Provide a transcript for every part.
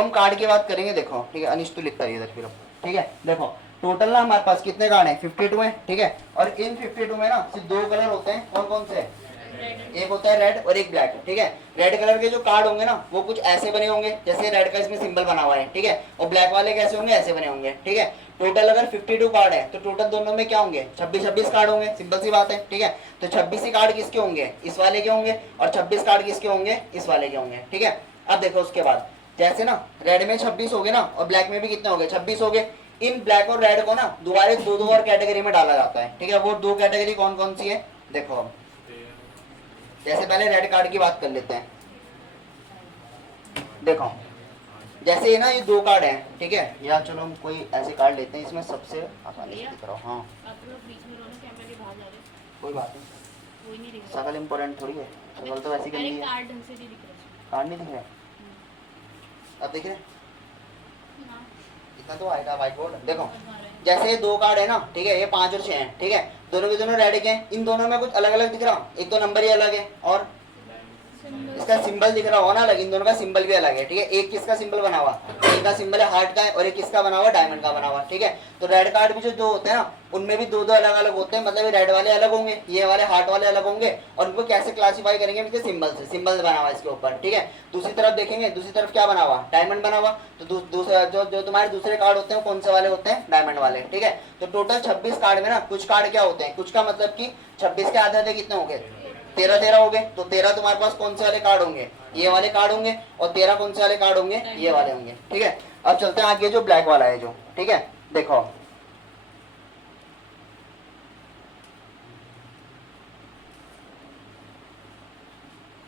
हम कार्ड की बात करेंगे, देखो ठीक है, अनिश तू लिखता है इधर फिर, ठीक है। देखो टोटल ना हमारे पास कितने कार्ड हैं, 52 हैं, ठीक है। और इन 52 में ना सिर्फ 2 कलर होते हैं, कौन कौन से? एक होता है रेड और एक ब्लैक, ठीक है। रेड कलर के जो कार्ड होंगे ना वो कुछ ऐसे बने होंगे, जैसे रेड का इसमें सिंबल बना हुआ है, ठीक है। और ब्लैक वाले कैसे होंगे, ऐसे बने होंगे, ठीक है। टोटल अगर 52 कार्ड है तो टोटल दोनों में क्या होंगे, 26 कार्ड होंगे, सिंपल सी बात है, ठीक है। तो 26 ही कार्ड किसके होंगे, इस वाले के होंगे, और 26 कार्ड किसके होंगे, इस वाले के होंगे, ठीक है। अब देखो उसके बाद जैसे ना रेड में 26 हो गए ना, और ब्लैक में भी कितने हो गए, 26 हो गए। इन ब्लैक और रेड को ना दोबारा दो दो और कैटेगरी में डाला जाता है, ठीक है। वो 2 कैटेगरी कौन कौन सी है, देखो अब जैसे पहले रेड कार्ड की बात कर लेते हैं। देखो जैसे ना ये 2 कार्ड हैं, ठीक है, या चलो हम कोई ऐसे कार्ड लेते हैं इसमें सबसे आसानी से दिख रहा हो। हाँ कोई बात नहीं, शकल इम्पोर्टेंट थोड़ी है, शकल तो वैसी करनी है। कार्ड नहीं दिख रहे, अब दिख रहे, इतना तो आएगा व्हाइट बोर्ड। देखो जैसे 2 कार्ड है ना, ठीक है, ये 5 और 6 हैं, ठीक है। दोनों के दोनों रेड के हैं, इन दोनों में कुछ अलग अलग दिख रहा, एक तो नंबर ही अलग है और इसका सिंबल दिख रहा होगा ना अलग, इन दोनों का सिंबल भी अलग है, ठीक है। एक किसका सिंबल बना हुआ, एक का सिंबल है हार्ट का है, और एक किसका बना हुआ, डायमंड का बना हुआ, ठीक है। तो रेड कार्ड भी जो 2 होते हैं ना उनमें भी 2 अलग अलग होते हैं, मतलब ये रेड वाले अलग होंगे, ये वाले हार्ट वाले अलग होंगे, और उनको कैसे क्लासीफाई करेंगे, इनके सिंबल से, सिंबल बना हुआ इसके ऊपर, ठीक है। दूसरी तरफ देखेंगे, दूसरी तरफ क्या बना हुआ, डायमंड बना हुआ। तो दूसरा जो तुम्हारे दूसरे कार्ड होते हैं कौन से वाले होते हैं, डायमंड वाले, ठीक है। तो टोटल 26 कार्ड में ना कुछ कार्ड क्या होते हैं, कुछ का मतलब कि 26 के आधे आधे कितने हो गए, 13 हो गए। तो 13 तुम्हारे पास कौन से वाले कार्ड होंगे, ये वाले कार्ड होंगे, और 13 कौन से वाले कार्ड होंगे, ये वाले होंगे, ठीक है। अब चलते हैं आगे, जो ब्लैक वाला है जो, ठीक है। देखो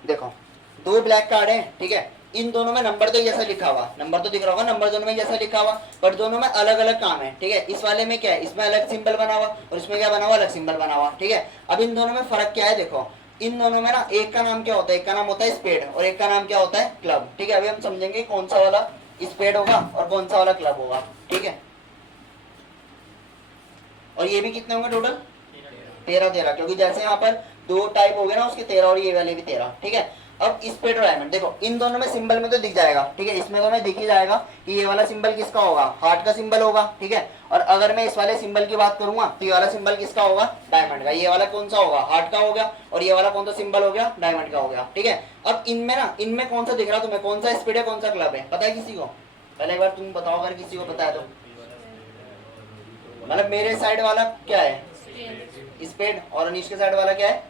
देखो 2 ब्लैक कार्ड है, ठीक है। इन दोनों में नंबर तो जैसा लिखा हुआ, नंबर तो दिख रहा होगा, नंबर दोनों में जैसा लिखा हुआ, पर दोनों में अलग अलग काम है, ठीक है। इस वाले में क्या है, इसमें अलग सिंबल बना हुआ, और इसमें क्या बना हुआ, अलग सिंबल बना हुआ, ठीक है। अब इन दोनों में फर्क क्या है, देखो इन दोनों में ना एक का नाम क्या होता है, एक का नाम होता है स्पेड, और एक का नाम क्या होता है, क्लब, ठीक है। अभी हम समझेंगे कौन सा वाला स्पेड होगा और कौन सा वाला क्लब होगा, ठीक है। और ये भी कितने होंगे टोटल, 13, क्योंकि जैसे यहाँ पर 2 टाइप हो गए ना उसके 13, और ये वाले भी 13, ठीक है। अब स्पेड और डायमंड देखो इन दोनों में सिंबल में तो दिख जाएगा, ठीक है। इसमें तो मैं दिख ही जाएगा कि ये वाला सिंबल किसका होगा, हार्ट का सिंबल होगा, ठीक है। और अगर मैं इस वाले सिंबल की बात करूंगा तो ये वाला सिंबल किसका होगा, डायमंड का। ये वाला कौन सा होगा, हार्ट का हो गया, और ये वाला कौन सा सिंबल हो गया, डायमंड का हो गया, ठीक है। अब इनमें ना, इनमें कौन सा दिख रहा तुम्हें, कौन सा स्पीड है, कौन सा क्लब है, पता है किसी को, पहले एक बार तुम बताओ अगर किसी को पता है तो। मतलब मेरे साइड वाला क्या है, स्पेड, और अनीश के साइड वाला क्या है,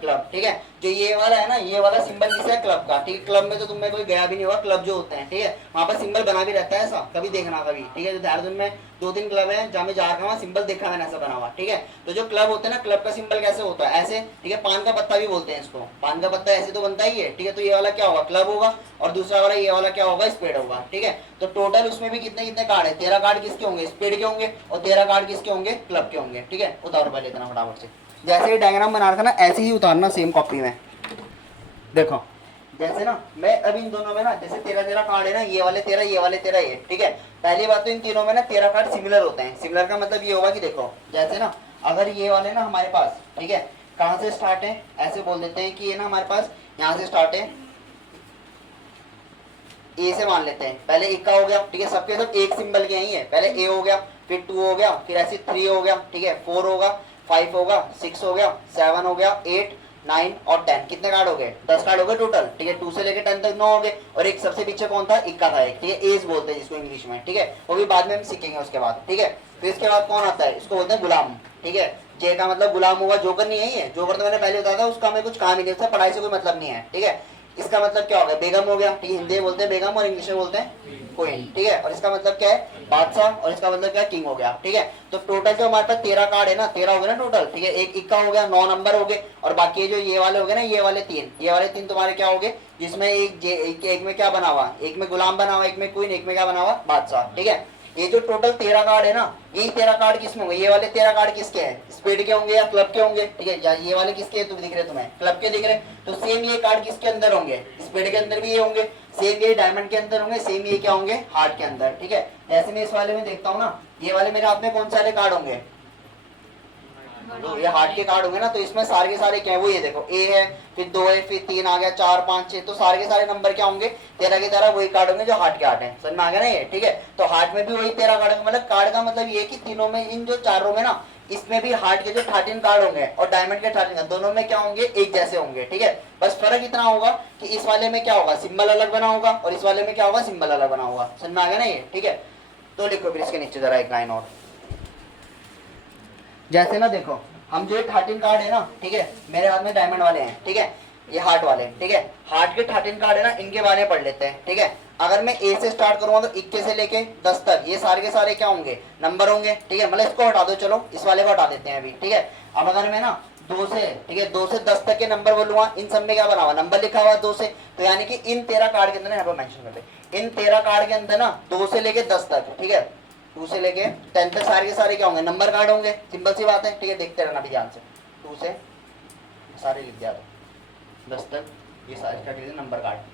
क्लब, ठीक है। जो ये वाला है ना, ये वाला सिंबल किसका है, क्लब का, ठीक है। क्लब में तो तुम में कोई गया भी नहीं होगा, क्लब जो होते हैं, ठीक है, वहां पर सिंबल बना भी रहता है, ऐसा कभी देखना कभी, ठीक है। तो देहरादून में 2-3 क्लब है जहाँ में जाकर वहाँ सिंबल देखा मैंने ऐसा बना हुआ, ठीक है। तो जो क्लब होते हैं ना, क्लब का सिंबल कैसे होता है, ऐसे, ठीक है। पान का पत्ता भी बोलते हैं इसको, पान का पत्ता ऐसे तो बनता ही है, ठीक है। तो ये वाला क्या होगा, क्लब होगा, और दूसरा वाला ये वाला क्या होगा, स्पेड होगा, ठीक है। तो टोटल उसमें भी कितने कितने कार्ड है, 13 कार्ड किसके होंगे, स्पेड के होंगे, और 13 कार्ड किसके होंगे, क्लब के होंगे, ठीक है। उतारो पहले इतना फटाफट से, जैसे ही डायग्राम बना रखा ना ऐसे ही उतारना सेम कॉपी में। देखो जैसे ना मैं अभी इन दोनों में ना, जैसे 13 कार्ड है ना, ये वाले 13, ये वाले 13, ये, ठीक है। पहली बात तो इन तीनों में ना 13 कार्ड सिमिलर होते हैं। सिमिलर का मतलब ये होगा कि देखो जैसे ना अगर ये वाले ना हमारे पास, ठीक है, कहाँ से स्टार्ट है, ऐसे बोल देते हैं कि ये ना हमारे पास यहाँ से स्टार्ट है, ए से मान लेते हैं, पहले इक्का हो गया, ठीक है। सबके सब एक सिंबल के ही है, पहले ए हो गया, फिर 2 हो गया, फिर ऐसे 3 हो गया, ठीक है, 4 होगा, 5 होगा, 6 हो गया, 7 हो गया, 8, 9 और 10, कितने कार्ड हो गए, 10 कार्ड हो गए टोटल, ठीक है। 2 से लेकर 10 तक 9 हो गए, और एक सबसे पीछे कौन था, इक्का था एक, ठीक है। एज बोलते हैं जिसको इंग्लिश में, ठीक है, वो भी बाद में हम सीखेंगे उसके बाद, ठीक है। फिर इसके बाद कौन आता है, इसको बोलते हैं गुलाम, ठीक है। जे का मतलब गुलाम होगा, जोकर नहीं है, ये जोकर तो मैंने पहले बताया था, उसका हमें कुछ काम ही नहीं, उसका पढ़ाई से कोई मतलब नहीं है, ठीक है। इसका मतलब क्या हो गया, बेगम हो गया, ठीक है। हिंदी में बोलते हैं बेगम और इंग्लिश में बोलते हैं क्वीन, ठीक है। और इसका मतलब क्या है, बादशाह, और इसका मतलब क्या है, किंग हो गया, ठीक है। तो टोटल जो हमारे पास 13 कार्ड है ना, 13 हो गए ना टोटल, ठीक है। एक इक्का हो गया, 9 नंबर हो गए, और बाकी जो ये वाले हो गए ना, ये वाले 3, ये वाले 3 तुम्हारे क्या हो गए, जिसमें एक में क्या बना हुआ, एक में गुलाम बना हुआ, एक में क्वीन, एक में क्या बना हुआ, बादशाह, ठीक है। ये जो टोटल 13 कार्ड है ना, यही 13 कार्ड किसमें होंगे, ये वाले 13 कार्ड किसके हैं, स्पीड के होंगे या क्लब के होंगे, ठीक है। या ये वाले किसके हैं, तुम दिख रहे तुम्हें, क्लब के दिख रहे। तो सेम ये कार्ड किसके अंदर होंगे, स्पीड के अंदर भी ये होंगे, सेम ये डायमंड के अंदर होंगे, सेम ये क्या होंगे, हार्ट के अंदर, ठीक है। ऐसे मैं इस वाले में देखता हूँ ना, ये वाले मेरे हाथ में कौन से वाले कार्ड होंगे, तो ये हार्ट के कार्ड होंगे ना, तो इसमें सारे के सारे क्या है, वो ये देखो ए है, फिर 2 है, फिर 3 आ गया, 4 5 6, तो सारे के सारे नंबर क्या होंगे, 13 की तरह वही कार्ड होंगे जो हार्ट के हार्ट है। समझ में आ गया ना ये, ठीक है। तो हार्ट में भी वही 13 कार्ड होंगे, मतलब कार्ड का मतलब ये कि तीनों में, इन जो चारों में ना, इसमें भी हार्ट के जो 13 कार्ड होंगे और डायमंड के 13, दोनों में क्या होंगे, एक जैसे होंगे, ठीक है। बस फर्क इतना होगा कि इस वाले में क्या होगा, सिंबल अलग बना होगा, और इस वाले में क्या होगा, सिंबल अलग बना होगा। समझ में आ गया ना ये, ठीक है। तो लिखो फिर इसके नीचे जरा एक लाइन और, जैसे ना देखो, हम जो 13 कार्ड है ना, ठीक है, मेरे हाथ में डायमंड वाले हैं, ठीक है, ये हार्ट वाले, ठीक है। हार्ट के 13 कार्ड है ना, इनके बारे में पढ़ लेते हैं, ठीक है। अगर मैं ए से स्टार्ट करूंगा तो 21 से लेके 10 तक ये सारे के सारे क्या होंगे, नंबर होंगे, ठीक है। मतलब इसको हटा दो, चलो इस वाले को हटा देते हैं अभी, ठीक है। अब अगर मैं ना 2 से, ठीक है, 2 से 10 तक के नंबर बोलूंगा, इन सब में क्या बना हुआ, नंबर लिखा हुआ 2 से, तो यानी कि इन 13 कार्ड के अंदर, यहाँ पर मेंशन कर दे, इन 13 कार्ड के अंदर ना 2 से लेके 10 तक, ठीक है, 2 से लेके 10 तक सारे के सारे क्या होंगे, नंबर कार्ड होंगे। सिंपल सी बात है, ठीक है। देखते रहना भी ध्यान से, 2 से सारे लिख दिया, 10 तक ये सारे क्या लिखे, नंबर कार्ड।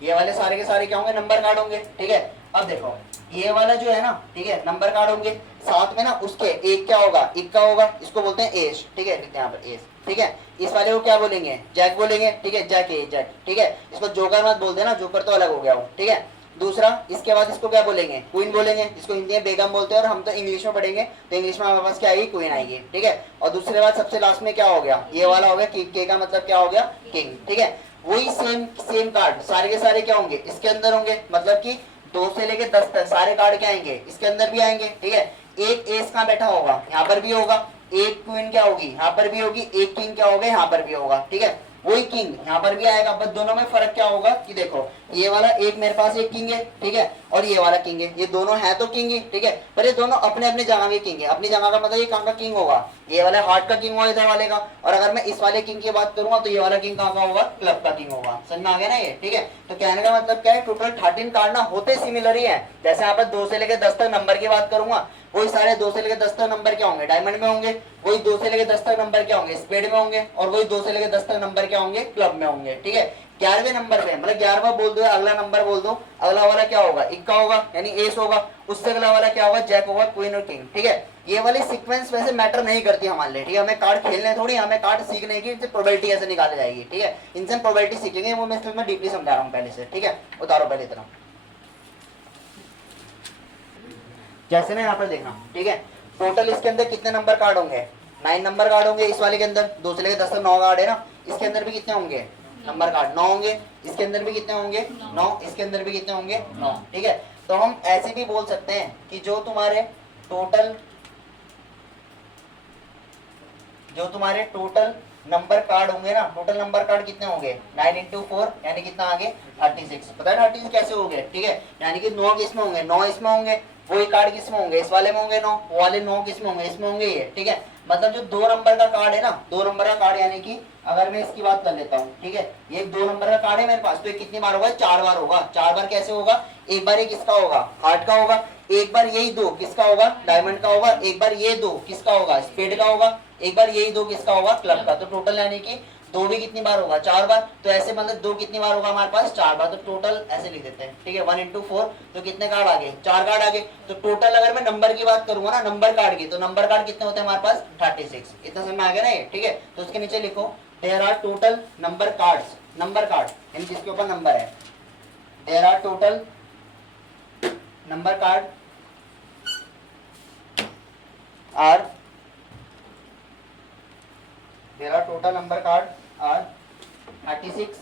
ये वाले सारे के सारे क्या होंगे, नंबर कार्ड होंगे, ठीक है। अब देखो ये वाला जो है ना, ठीक है, नंबर कार्ड होंगे, साथ में ना उसके एक क्या होगा, इक्का होगा, इसको बोलते हैं एस, ठीक है, लिखते हैं यहाँ पर एस, ठीक है। इस वाले को क्या बोलेंगे, जैक बोलेंगे, ठीक है, जैक ए जैक, ठीक है। इसको जोकर मत बोल देना, जोकर तो अलग हो गया वो, ठीक है। दूसरा, इसके बाद इसको क्या बोलेंगे, क्वीन बोलेंगे, इसको हिंदी में बेगम बोलते हैं, और हम तो इंग्लिश में पढ़ेंगे, तो इंग्लिश में हमारे पास क्या आएगी, क्वीन आएगी, ठीक है। और दूसरे बाद सबसे लास्ट में क्या हो गया, ये वाला हो गया, के का मतलब क्या हो गया, किंग, ठीक है। वही सेम कार्ड सारे के सारे क्या होंगे, इसके अंदर होंगे, मतलब कि 2 से लेके 10 तक सारे कार्ड क्या आएंगे, इसके अंदर भी आएंगे, ठीक है। एक एस कहाँ बैठा होगा, यहाँ पर भी होगा, एक क्वीन क्या होगी, यहाँ पर भी होगी, एक किंग क्या होगा, यहाँ पर भी होगा, ठीक है। वही किंग यहाँ पर भी आएगा, बस दोनों में फर्क क्या होगा कि देखो, ये वाला एक मेरे पास एक किंग है, ठीक है, और ये वाला किंग है, ये दोनों है तो किंग ही, ठीक है, पर ये दोनों अपने अपने जगह के किंग है। अपनी जगह का मतलब ये कहाँ का किंग होगा, ये वाला हार्ट का किंग होगा इधर वाले का, और अगर मैं इस वाले किंग की बात करूंगा तो ये वाला किंग कहाँ का होगा, क्लब का किंग होगा। समझ में आ गया ना ये, ठीक है। तो कहने का मतलब क्या है, टोटल 13 कार्ड ना होते सिमिलर ही है। जैसे यहाँ पर 2 से लेकर 10 तक नंबर की बात करूंगा, वही सारे 2 से लेकर 10 तक नंबर क्या होंगे, डायमंड में होंगे। वही 2 से लेकर 10 तक नंबर क्या होंगे, स्पेड में होंगे। और वही 2 से लेकर 10 तक नंबर क्या होंगे, क्लब में होंगे, ठीक है। 11वें नंबर पे, मतलब 11वां बोल दो, अगला नंबर बोल दो, अगला वाला क्या होगा, इक्का होगा, यानी एस होगा। उससे अगला वाला क्या होगा, जैक होगा, क्वीन और किंग, ठीक है। ये वाली सीक्वेंस वैसे मैटर नहीं करती हमारे लिए, ठीक है। हमें कार्ड खेलने थोड़ी, हमें कार्ड सीखने की, प्रोबेबिलिटी ऐसे निकाली जाएगी, ठीक है। इनसे प्रोबेबिलिटी सीखेंगे, वो मैं इसमें डीपली समझा रहा हूँ पहले से, ठीक है। उतारो पहले इतना, जैसे ना यहाँ पर देखना, ठीक है। टोटल इसके अंदर कितने नंबर कार्ड होंगे, 9 नंबर कार्ड होंगे इस वाले के अंदर। 2 से लेकर 10 तक 9 कार्ड है ना, इसके अंदर भी कितने होंगे, नंबर कार्ड 9 होंगे। इसके अंदर भी कितने होंगे, 9। इसके अंदर भी कितने होंगे, 9, ठीक है। तो हम ऐसे भी बोल सकते हैं कि जो तुम्हारे टोटल नंबर कार्ड होंगे ना, टोटल नंबर कार्ड कितने होंगे, 9 × 4 यानी कितना आगे 36। पता है 36 कैसे हो गए, ठीक है। यानी कि 9 किसमें होंगे, 9 इसमें होंगे। वही कार्ड किसमें होंगे, इस वाले में होंगे 9, वो वाले 9 किसमें होंगे, इसमें होंगे ये, ठीक है। मतलब जो 2 नंबर का कार्ड है ना, 2 नंबर का कार्ड, यानी कि अगर मैं इसकी बात कर लेता हूँ, ठीक है, ये 2 नंबर का कार्ड है मेरे पास, तो ये कितनी बार होगा, 4 बार होगा। 4 बार कैसे होगा, एक बार ये किसका होगा, हार्ट का होगा, एक बार यही 2 किसका होगा, डायमंड का होगा, एक बार ये 2 किसका होगा, स्पेड का होगा, एक बार यही 2 किसका होगा, क्लब का। तो टोटल यानी कि 2 भी कितनी बार होगा, 4 बार। तो ऐसे मतलब 2 कितनी बार होगा हमारे पास, 4 बार। तो टोटल ऐसे लिख देते हैं, ठीक है, 1 × 4, तो कितने कार्ड आ गए, 4 कार्ड आ गए। तो टोटल अगर मैं नंबर की बात करूंगा ना, नंबर कार्ड की, तो नंबर कार्ड कितने होते हैं हमारे पास, 36। इतना समझ में आ गया ना ये, ठीक है। तो उसके नीचे लिखो, there are total number cards, number card यानी जिसके ऊपर नंबर है, there are total number card are, there are total number card are 36,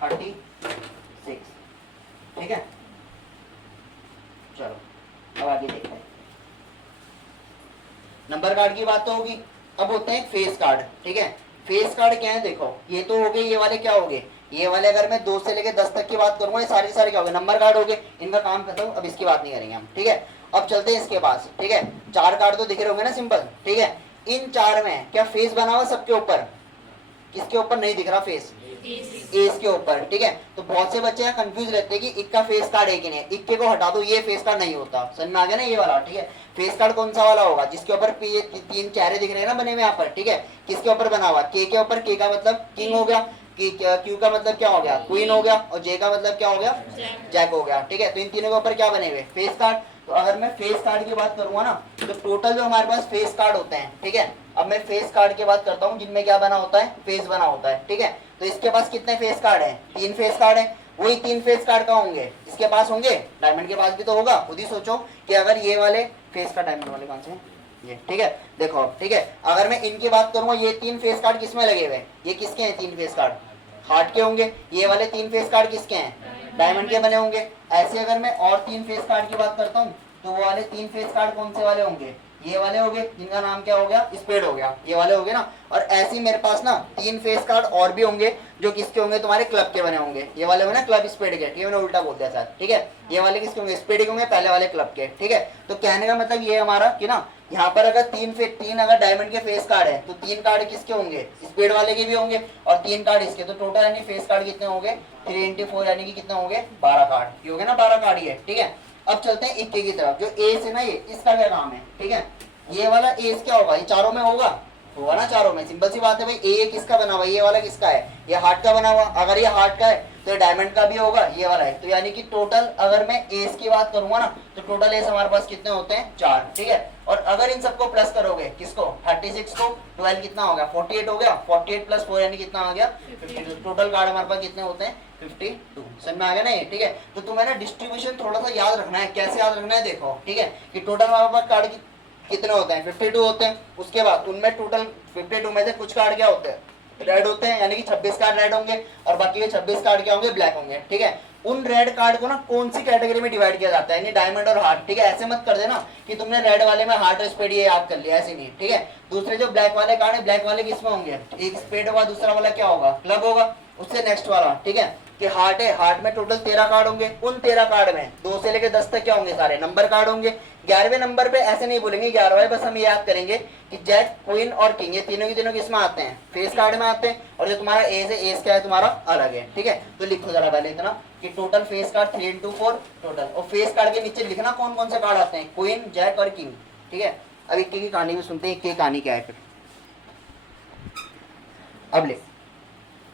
36, ठीक है। चलो अब आगे देखते हैं। नंबर कार्ड की बात तो होगी, अब होते हैं फेस कार्ड, ठीक है। फेस कार्ड क्या है, देखो ये तो हो गए, ये वाले क्या हो गए, ये वाले अगर मैं 2 से लेकर 10 तक की बात करूंगा, ये सारे सारे क्या हो गए, नंबर कार्ड हो गए। इनका काम खत्म, अब इसकी बात नहीं करेंगे हम, ठीक है। अब चलते हैं इसके पास, ठीक है। 4 कार्ड तो दिख रहे होंगे ना, सिंपल, ठीक है। इन 4 में क्या फेस बना हुआ सबके ऊपर, किसके ऊपर नहीं दिख रहा फेस, एस के ऊपर, ठीक है। तो बहुत से बच्चे कंफ्यूज रहते हैं कि इक्का फेस कार्ड है कि नहीं, इक्के को हटा दो, ये फेस कार्ड नहीं होता। समझ में आ गया ना ये वाला, ठीक है। फेस कार्ड कौन सा वाला होगा, जिसके ऊपर 3 चेहरे दिख रहे हैं ना बने हुए यहाँ पर, ठीक है। किसके ऊपर बना हुआ, के ऊपर, के का मतलब किंग हो गया, क्यू का मतलब क्या हो गया, क्वीन हो गया, और जे का मतलब क्या हो गया, जैक हो गया, ठीक है। तो इन तीनों के ऊपर क्या बने हुए, फेस कार्ड। तो अगर मैं फेस कार्ड की बात करूंगा ना, तो टोटल जो हमारे पास फेस कार्ड होते हैं, ठीक है, अब मैं फेस कार्ड की बात करता हूँ जिनमें क्या बना होता है, फेस बना होता है, ठीक है। तो इसके पास कितने फेस कार्ड हैं, 3 फेस कार्ड हैं। वही 3 फेस कार्ड का होंगे, इसके पास होंगे, डायमंड के पास भी तो होगा। खुद ही सोचो कि अगर ये वाले फेस कार्ड, डायमंड वाले कौन से हैं, ये, ठीक है, देखो, ठीक है, अगर मैं इनकी बात करूंगा, ये 3 फेस कार्ड किसमें लगे हुए हैं, ये किसके हैं 3 फेस कार्ड, हार्ट के होंगे। ये वाले 3 फेस कार्ड किसके हैं, डायमंड के बने होंगे। ऐसे अगर मैं और 3 फेस कार्ड की बात करता हूँ, तो वो वाले 3 फेस कार्ड कौन से वाले होंगे, ये वाले हो गए, जिनका नाम क्या हो गया, स्पेड हो गया, ये वाले हो गए ना। और ऐसे ही मेरे पास ना 3 फेस कार्ड और भी होंगे, जो किसके होंगे, तुम्हारे क्लब के बने होंगे। ये वाले होंगे ना क्लब स्पेड के, ठीक है, मैंने उल्टा बोल दिया सर, ठीक है। ये वाले किसके होंगे, स्पेड के होंगे, पहले वाले क्लब के, ठीक है। तो कहने का मतलब ये हमारा कि ना, यहाँ पर अगर 3 अगर डायमंड के फेस कार्ड है, तो 3 कार्ड किसके होंगे, स्पेड वाले के भी होंगे, और 3 कार्ड इसके। तो टोटल यानी फेस कार्ड कितने होंगे, 3 × 4 यानी कि कितने होंगे, 12 कार्ड, ये हो गए ना 12 कार्ड ये, ठीक है। अब चलते हैं इक्के की तरफ। जो एस है ना, ये इसका क्या काम है, ठीक है। ये वाला एस क्या होगा, ये चारों में होगा ना, चारों में, सिंपल सी बात है भाई। ए किसका बना हुआ है, ये वाला किसका है, ये हार्ट का बना हुआ। अगर ये हार्ट का है तो डायमंड का भी होगा, ये वाला है। तो यानी कि टोटल अगर मैं एस की बात करूंगा ना, तो टोटल एस हमारे पास कितने होते हैं, 4, ठीक है। और अगर इन सबको प्लस करोगे, किसको, 36 को, 12 कितना हो गया, 48 हो गया, 48 + 4 यानी कितना आ गया, 52। टोटल कार्ड हमारे पास कितने होते हैं, 52। समझ में आ गया ना ये, ठीक है। तो तुम्हें ना डिस्ट्रीब्यूशन थोड़ा सा याद रखना है। कैसे याद रखना है, देखो, ठीक है, कि टोटल हमारे पास कार्ड कितने होते हैं, 52 होते हैं। उसके बाद उनमें टोटल 52 में से कुछ कार्ड क्या होते हैं, रेड होते हैं, यानी कि 26 कार्ड रेड होंगे, और बाकी के 26 कार्ड क्या होंगे, ब्लैक होंगे, ठीक है। उन रेड कार्ड को ना कौन सी कैटेगरी में डिवाइड किया जाता है, यानी डायमंड और हार्ट, ठीक है। ऐसे मत कर देना कि तुमने रेड वाले में हार्ट और स्पेड ये याद कर लिया, ऐसे नहीं, ठीक है। दूसरे जो ब्लैक वाले कार्ड है, ब्लैक वाले किसमें होंगे, एक स्पेड होगा, दूसरा वाला क्या होगा, क्लब होगा। उससे नेक्स्ट वाला, ठीक है, कि हार्ट है, हार्ट में टोटल 13 कार्ड होंगे। उन 13 कार्ड में 2 से लेकर 10 तक क्या होंगे, सारे नंबर कार्ड होंगे। 11वें नंबर पे ऐसे नहीं बोलेंगे 11वां, बस हम याद करेंगे कि जैक, क्वीन और किंग, ये तीनों के तीनों किसमें आते हैं, फेस कार्ड में आते हैं। और जो तुम्हारा एस है, एस क्या है तुम्हारा, अलग है, ठीक है। तो लिखो जरा पहले इतना कि टोटल फेस कार्ड 3 × 4 टोटल, और फेस कार्ड के नीचे लिखना कौन कौन से कार्ड आते हैं, क्वीन, जैक और किंग, ठीक है। अब इक्के की कहानी में सुनते हैं, इक्के की कहानी क्या है फिर। अब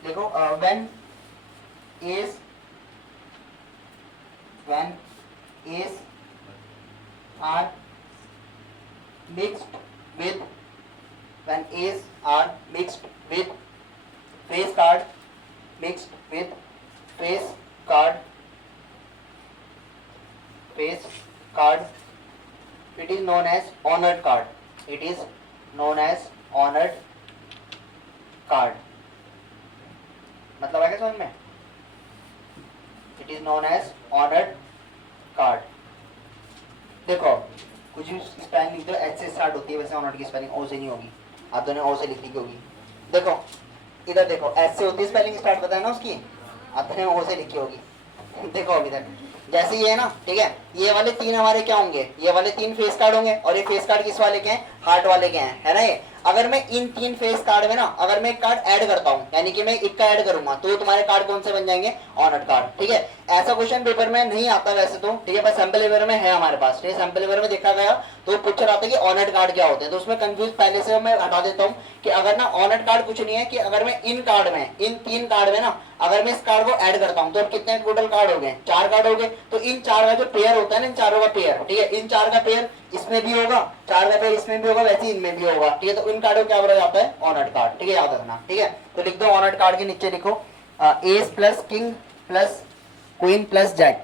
देखो, when ace are mixed with face card, it is known as honored card. मतलब है क्या समझ में, it is known as honoured card. देखो, कुछ भी स्पेलिंग लिख दो, एच से स्टार्ट होती है, वैसे ऑनर्ड की स्पेलिंग ओ से नहीं होगी, आप दोनों ओ से लिखी होगी। देखो इधर देखो, एच से होती है स्पेलिंग स्टार्ट, पता है ना उसकी, आप दोनों ओ से लिखी होगी। देखो अभी तक जैसे ये है ना, ठीक है, ये वाले 3 हमारे क्या होंगे, ये वाले 3 फेस कार्ड होंगे, और ये फेस कार्ड किस वाले के हैं, हार्ट वाले के हैं, है ना ये। अगर मैं इन 3 फेस कार्ड में ना, अगर मैं एक कार्ड ऐड करता हूं, यानी कि मैं एक का ऐड करूंगा, तो तुम्हारे कार्ड कौन से बन जाएंगे, ऑनर्ड कार्ड, ठीक है। ऐसा क्वेश्चन पेपर में नहीं आता वैसे तो, ठीक है, पर सैंपल पेपर में है हमारे पास, ठीक है। सैंपल पेपर में देखा गया तो पूछ रहा था कि ऑनर्ड कार्ड क्या होते हैं, तो उसमें कंफ्यूज पहले से मैं हटा देता हूँ कि अगर ना ऑनर्ड कार्ड कुछ नहीं है, कि अगर मैं इन कार्ड में, इन 3 कार्ड में ना, अगर मैं इस कार्ड को ऐड करता हूँ, तो कितने टोटल कार्ड हो गए, 4 कार्ड हो गए। तो इन 4 का जो पेयर होता है ना, इन चारों का पेयर, ठीक है, इन 4 का पेयर इसमें भी होगा, 4 का पेयर इसमें भी होगा, वैसे इनमें भी होगा, ठीक है। तो इन कार्डों को क्या बोला जाता है, ऑनर्ड कार्ड, ठीक है, याद रखना, ठीक है। तो लिख दो ऑनर्ड कार्ड के नीचे लिखो एस + किंग + क्वीन + जैक,